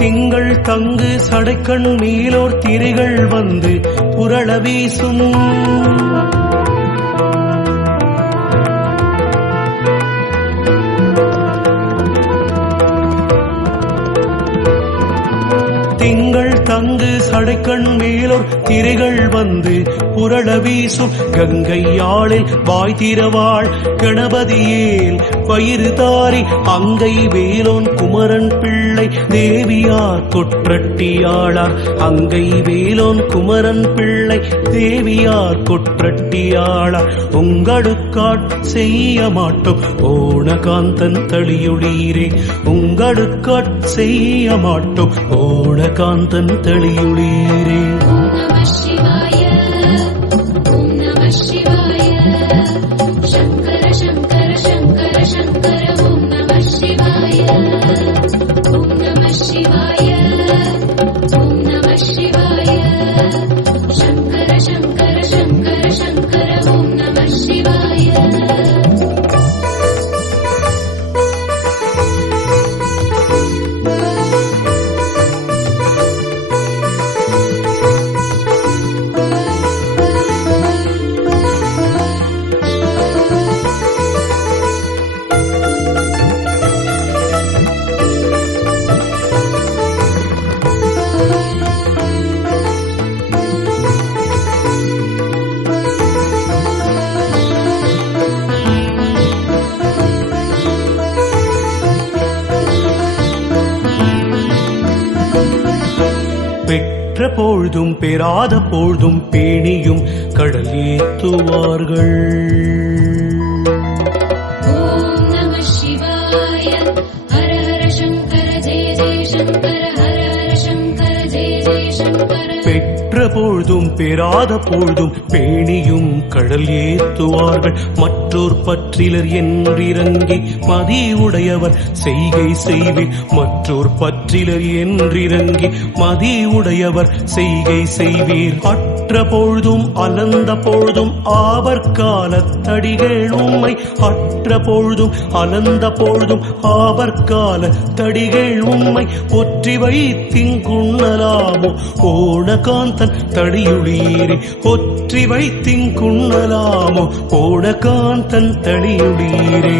தங்கு சடைக்கண் மேலோர் திரைகள் வந்து புரள வீசும். திங்கள் தந்து சடைக்கண் மேலோர் திரைகள் வந்து புரள வீசும் கங்கையாளில் வாய் திறவாள் கணபதியேல் பயிறு தாரி அங்கை வேலோன் குமரன் பிள்ளை தேவியார் கொற்றட்டியாளார். அங்கை வேலோன் குமரன் பிள்ளை தேவியார் கொற்றட்டியாளார். உங்களுக்காட் செய்ய மாட்டோம் ஓணகாந்தன் தளியுளீரே உங்களுக்காட் செய்ய மாட்டோம் ஓணகாந்தன் தளியுளீரே. பெற்ற பொழுதும் பெறாத பொழுதும் பேணியும் கடல் ஏத்துவார்கள். பெறாத பொழுதும் பேணியும் கடல் ஏத்துவார்கள். மற்றோர் பற்றிலர் என்றிறங்கி மதி உடையவர் செய்கை செய்வீர் மற்றோர் பற்றிலர் என்றிறங்கி மதி உடையவர் செய்கை செய்வீர் அற்ற பொழுதும் அலந்த பொழுதும் ஆவர் காலத்தடிகள் உம்மை. அற்ற பொழுதும் அலந்த பொழுதும் ஆவற்கால தடிகள் உம்மை. ஒற்றி வைத்திங்குண்ணலாமோ ஓணகாந்தன் தடியுளி தளியுடீரே ஒற்றி வைத்திங்குண்ணலாமோ கோடகான் தன் தளியுடீரே